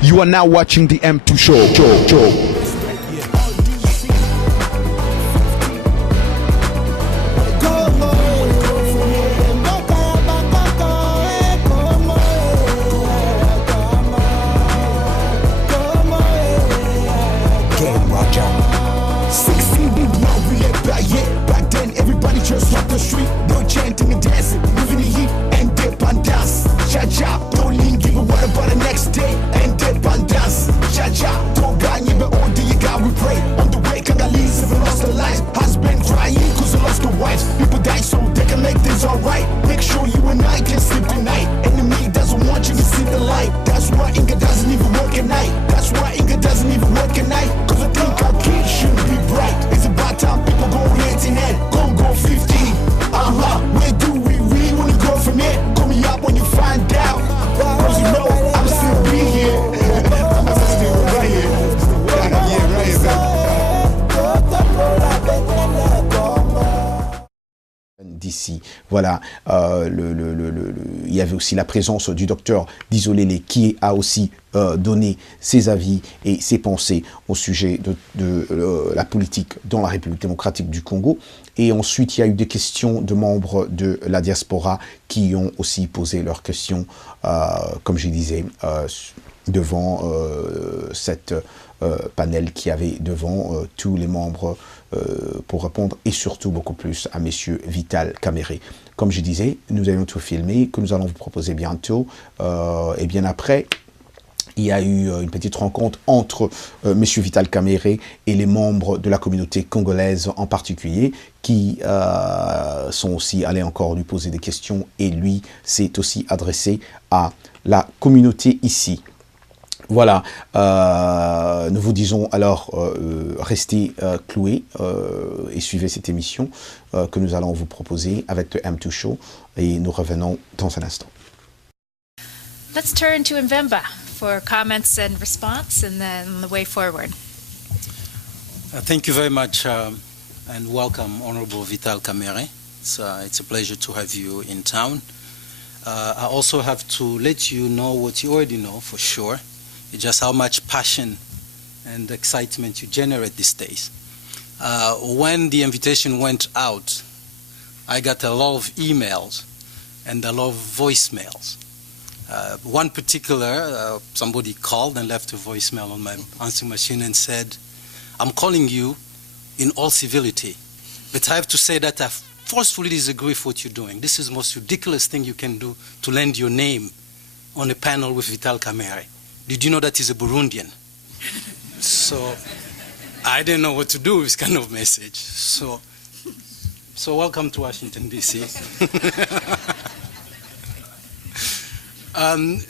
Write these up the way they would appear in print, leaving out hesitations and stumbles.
You are now watching the M2 Show. Back then, everybody just walked the street. No chanting and dancing, moving the heat and dip and dance. Cha-cha, don't lean, give a word about the next day and dip and dance. Cha-cha, don't got you, but all do you got, we pray. On the way, Congolese have lost their lives. Husband crying cause they lost their wives. People die so they can make things alright. Make sure you and I can sleep tonight. Enemy doesn't want you to see the light. That's why Inga doesn't even work at night. That's why Inga doesn't even work at night. Cause I think our kids should be bright. It's about time people go hand in hand. Congo 15, where do we really wanna go from here? Call me up when you find out. Cause you know I'm still be here. I'm still right here. Yeah, right here, man. D'ici, voilà, il y avait aussi la présence du docteur Disolélé qui a aussi donné ses avis et ses pensées au sujet de la politique dans la République démocratique du Congo. Et ensuite, il y a eu des questions de membres de la diaspora qui ont aussi posé leurs questions, comme je disais, devant cette panel qui avait devant tous les membres pour répondre, et surtout beaucoup plus à messieurs Vital Kamerhe. Comme je disais, nous allons tout filmer, que nous allons vous proposer bientôt. Et bien après, il y a eu une petite rencontre entre monsieur Vital Kamerhe et les membres de la communauté congolaise en particulier, qui sont aussi allés encore lui poser des questions, et lui s'est aussi adressé à la communauté ici. Voilà, nous vous disons alors restez cloués et suivez cette émission que nous allons vous proposer avec le M2 Show, et nous revenons dans un instant. Let's turn to Mvemba for comments and response, and then the way forward. Thank you very much and welcome, Honorable Vital Kamerhe. It's a pleasure to have you in town. I also have to let you know what you already know for sure. It's just how much passion and excitement you generate these days. When the invitation went out, I got a lot of emails and a lot of voicemails. One particular, somebody called and left a voicemail on my answering machine and said, "I'm calling you in all civility, but I have to say that I forcefully disagree with what you're doing. This is the most ridiculous thing you can do, to lend your name on a panel with Vital Kamerhe. Did you know that he's a Burundian?" So I didn't know what to do with this kind of message. So welcome to Washington, D.C.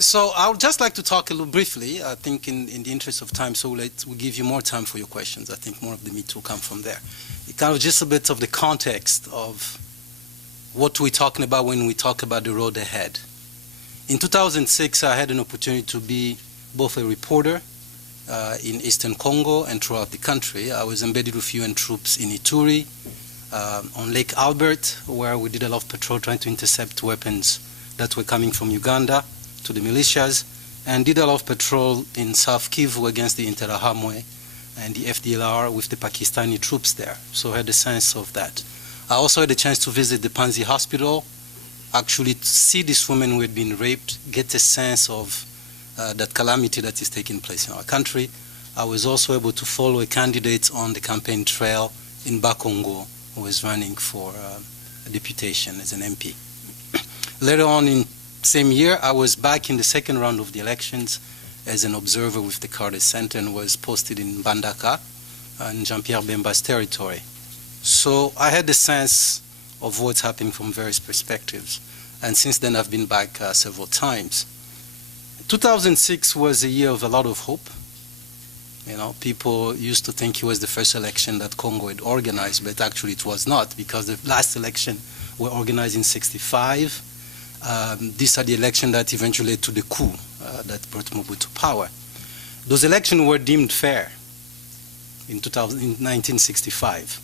So I would just like to talk a little briefly, I think in the interest of time, so we'll give you more time for your questions. I think more of the meat will come from there. It kind of just a bit of the context of what we're talking about when we talk about the road ahead. In 2006, I had an opportunity to be both a reporter in Eastern Congo and throughout the country. I was embedded with UN troops in Ituri, on Lake Albert, where we did a lot of patrol trying to intercept weapons that were coming from Uganda to the militias, and did a lot of patrol in South Kivu against the Interahamwe and the FDLR with the Pakistani troops there. So I had a sense of that. I also had a chance to visit the Panzi Hospital, actually to see this woman who had been raped, get a sense of that calamity that is taking place in our country. I was also able to follow a candidate on the campaign trail in Bakongo who was running for a deputation as an MP. Later on in the same year, I was back in the second round of the elections as an observer with the Carter Center and was posted in Bandaka, in Jean-Pierre Bemba's territory. So I had a sense of what's happening from various perspectives. And since then, I've been back several times. 2006 was a year of a lot of hope. You know, people used to think it was the first election that Congo had organized, but actually it was not, because the last election were organized in '65. These are the elections that eventually led to the coup that brought Mobutu to power. Those elections were deemed fair in 1965.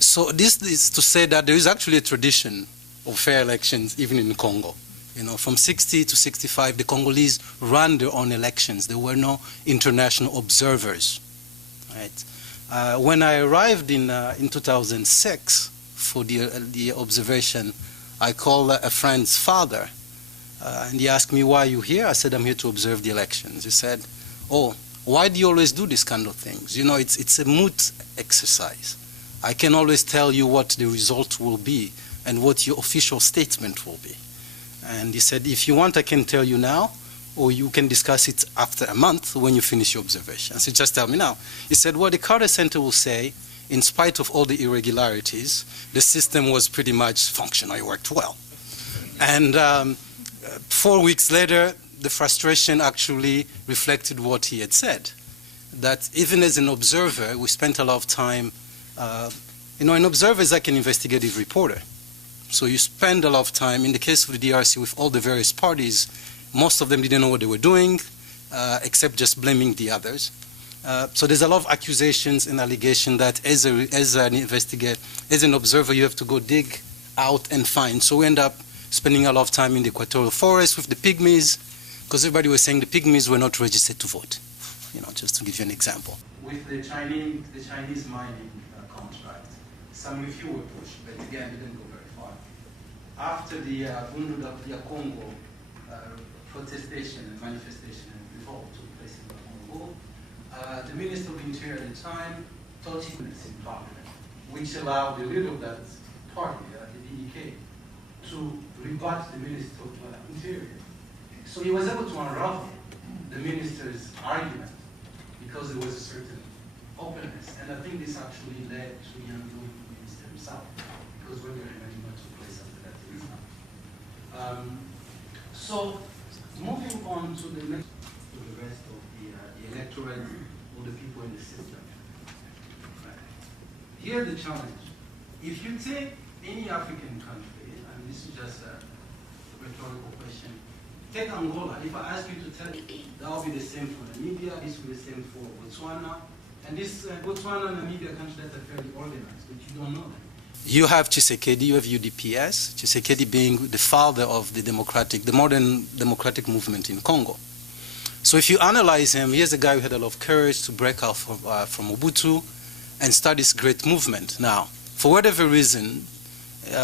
So this is to say that there is actually a tradition of fair elections even in Congo. You know, from 60 to 65, the Congolese ran their own elections. There were no international observers, right? When I arrived in 2006 for the observation, I called a friend's father, and he asked me, why are you here? I said, I'm here to observe the elections. He said, oh, why do you always do these kind of things? You know, it's a moot exercise. I can always tell you what the result will be and what your official statement will be. And he said, if you want, I can tell you now, or you can discuss it after a month when you finish your observation. I said, just tell me now. He said, well, the Carter Center will say, in spite of all the irregularities, the system was pretty much functional. It worked well. And 4 weeks later, the frustration actually reflected what he had said, that even as an observer, we spent a lot of time, you know, an observer is like an investigative reporter. So you spend a lot of time, in the case of the DRC, with all the various parties, most of them didn't know what they were doing, except just blaming the others. So there's a lot of accusations and allegations that as an investigator, as an observer, you have to go dig out and find. So we end up spending a lot of time in the equatorial forest with the pygmies, because everybody was saying the pygmies were not registered to vote. You know, just to give you an example. With the Chinese mining contract, some of you were pushed, but again, it didn't go very far. After the Congo protestation and manifestation and revolt took place in Congo, the Minister of Interior at the time taught him in Parliament, which allowed the leader of that party, the DDK, to rebut the Minister of Interior. So he was able to unravel the minister's argument because there was a certain openness. And I think this actually led to the outgoing minister himself, because when the amendment took place after that himself. So moving on to the next, to the rest of the electorate or the people in the system. Here the challenge. If you take any African country, and this is just a rhetorical question, take Angola. If I ask you to tell, that will be the same for Namibia, this will be the same for Botswana, and this Botswana and Namibia countries that are fairly organized, but you don't know them. You have Tshisekedi, you have UDPS, Tshisekedi being the father of the modern democratic movement in Congo. So if you analyze him, here's a guy who had a lot of courage to break out from Mobutu and start this great movement. Now, for whatever reason,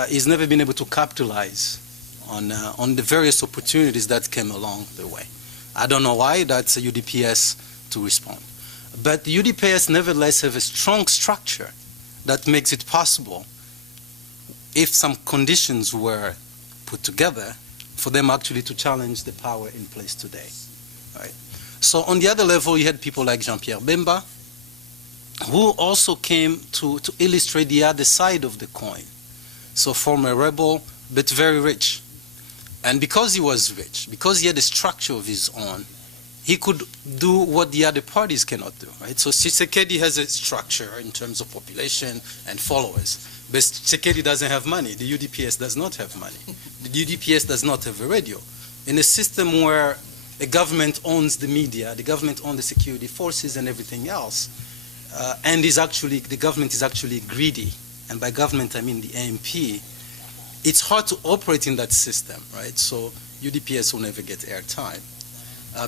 he's never been able to capitalize on the various opportunities that came along the way. I don't know why, that's a UDPS to respond. But the UDPS nevertheless have a strong structure that makes it possible, if some conditions were put together, for them actually to challenge the power in place today. Right? So on the other level, you had people like Jean-Pierre Bemba, who also came to illustrate the other side of the coin. So former rebel, but very rich. And because he was rich, because he had a structure of his own, he could do what the other parties cannot do, right? So Tshisekedi has a structure in terms of population and followers, but Tshisekedi doesn't have money. The UDPS does not have money. The UDPS does not have a radio. In a system where a government owns the media, the government owns the security forces and everything else, and the government is actually greedy, and by government I mean the AMP, it's hard to operate in that system, right? So UDPS will never get airtime.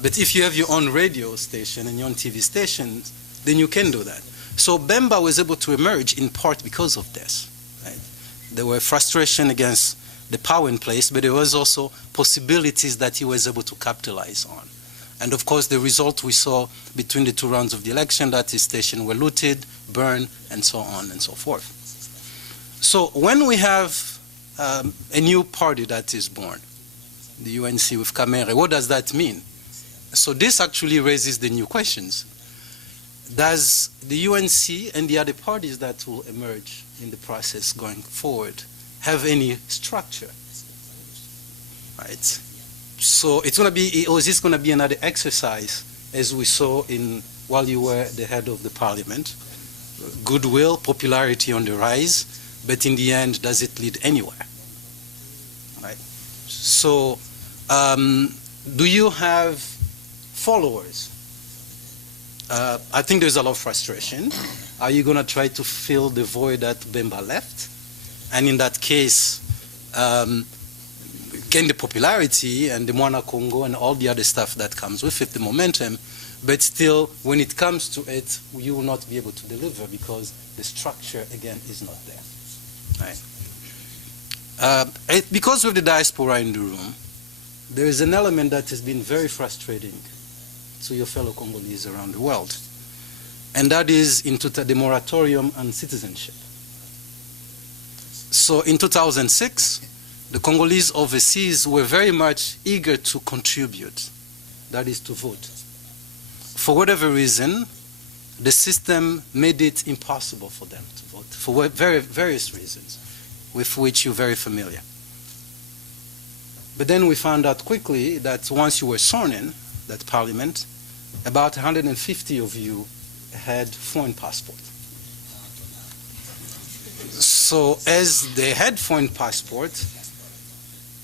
But if you have your own radio station and your own TV stations, then you can do that. So Bemba was able to emerge in part because of this. Right? There were frustration against the power in place, but there was also possibilities that he was able to capitalize on. And of course, the result we saw between the two rounds of the election, that his stations were looted, burned, and so on and so forth. So when we have a new party that is born, the UNC with Kamerhe, what does that mean? So this actually raises the new questions. Does the UNC and the other parties that will emerge in the process going forward have any structure? Right? So it's going to be, or is this going to be another exercise, as we saw while you were the head of the parliament? Goodwill, popularity on the rise, but in the end, does it lead anywhere? Right? So, do you have followers? I think there's a lot of frustration. Are you going to try to fill the void that Bemba left? And in that case, gain the popularity and the Mwana Congo and all the other stuff that comes with it, the momentum, but still, when it comes to it, you will not be able to deliver because the structure, again, is not there. Right? Because with the diaspora in the room, there is an element that has been very frustrating to your fellow Congolese around the world, and that is into the moratorium on citizenship. So in 2006, the Congolese overseas were very much eager to contribute, that is to vote. For whatever reason, the system made it impossible for them to vote, for various reasons, with which you're very familiar. But then we found out quickly that once you were sworn in, that parliament, about 150 of you had foreign passports. So as they had foreign passports,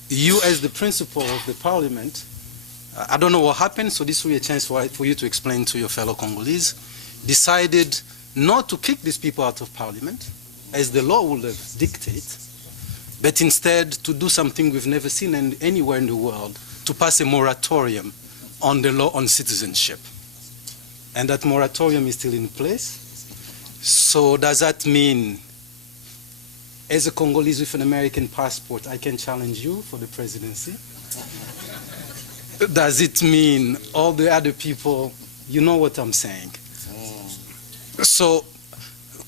you as the principal of the parliament, I don't know what happened, so this will be a chance for you to explain to your fellow Congolese, decided not to kick these people out of parliament, as the law would have dictated, but instead to do something we've never seen anywhere in the world, to pass a moratorium on the law on citizenship. And that moratorium is still in place. So does that mean, as a Congolese with an American passport, I can challenge you for the presidency? Does it mean all the other people, you know what I'm saying? So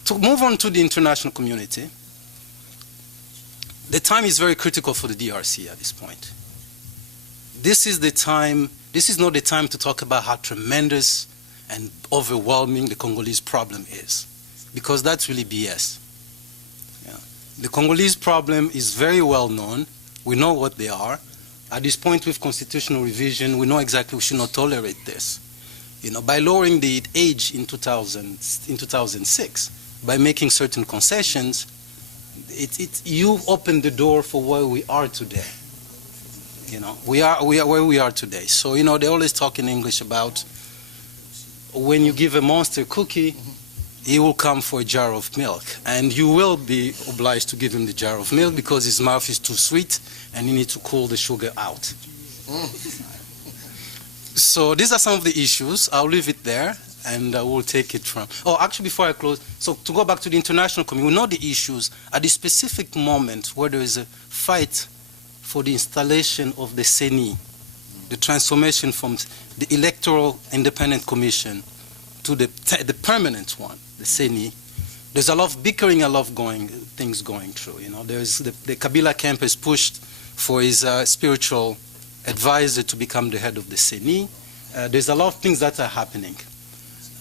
to move on to the international community, the time is very critical for the DRC at this point. This is not the time to talk about how tremendous and overwhelming the Congolese problem is, because that's really BS. Yeah. The Congolese problem is very well known. We know what they are. At this point with constitutional revision, we know exactly we should not tolerate this. You know, by lowering the age in 2006, by making certain concessions, you opened the door for where we are today. You know, we are where we are today. So, you know, they always talk in English about when you give a monster cookie, he will come for a jar of milk. And you will be obliged to give him the jar of milk because his mouth is too sweet and you need to cool the sugar out. So these are some of the issues. I'll leave it there and we'll take it from... Oh, actually, before I close, so to go back to the international community, we know the issues at the specific moment where there is a fight for the installation of the CENI, the transformation from the Electoral Independent Commission to the permanent one, the CENI. There's a lot of bickering, a lot of things going through. You know, there's the Kabila camp has pushed for his spiritual advisor to become the head of the CENI. There's a lot of things that are happening.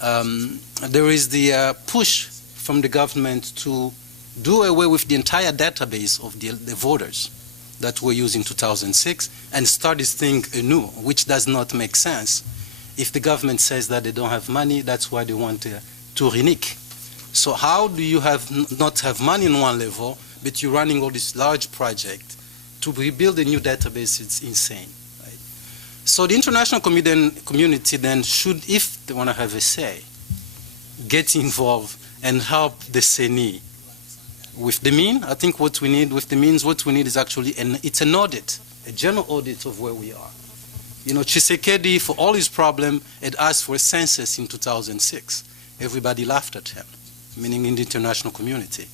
There is the push from the government to do away with the entire database of the voters that were used in 2006 and start this thing anew, which does not make sense. If the government says that they don't have money, that's why they want to renege. So how do you not have money on one level, but you're running all this large project to rebuild a new database? It's insane. Right? So the international community then should, if they want to have a say, get involved and help the CENI. With the mean, I think what we need with the means, what we need is actually, it's an audit, a general audit of where we are. You know, Tshisekedi, for all his problem, had asked for a census in 2006. Everybody laughed at him, meaning in the international community.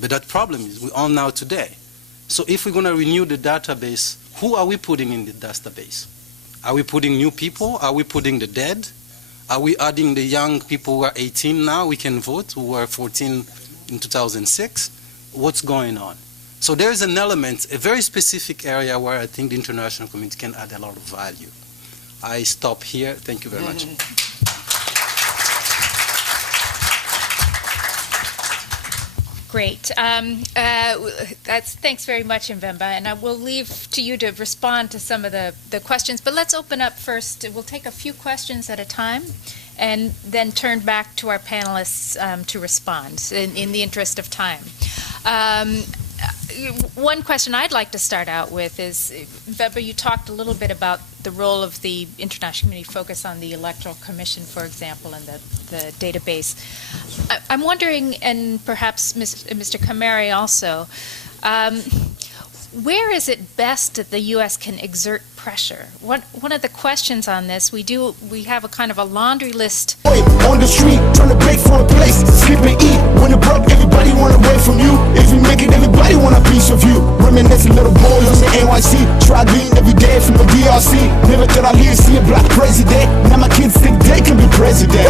But that problem is we're on now today. So if we're going to renew the database, who are we putting in the database? Are we putting new people? Are we putting the dead? Are we adding the young people who are 18 now, we can vote, who were 14 in 2006? What's going on? So there's an element, a very specific area where I think the international community can add a lot of value. I stop here. Thank you very much. Great. Thanks very much, Mvemba. And I will leave to you to respond to some of the questions. But let's open up first. We'll take a few questions at a time and then turn back to our panelists to respond in the interest of time. One question I'd like to start out with is, Mvemba, you talked a little bit about the role of the international community focus on the Electoral Commission, for example, and the database. I'm wondering, and perhaps Mr. Kamerhe also, where is it best that the U.S. can exert pressure? One of the questions on this, we have a kind of a laundry list. On the street, trying to beg for a place, sleep and eat. When it broke, everybody want away from you. If you make it, everybody want a piece of you. Reminiscing little boys on the NYC, struggling every day from the DRC. Never thought I'd live see a black president. Now my kids think they can be president.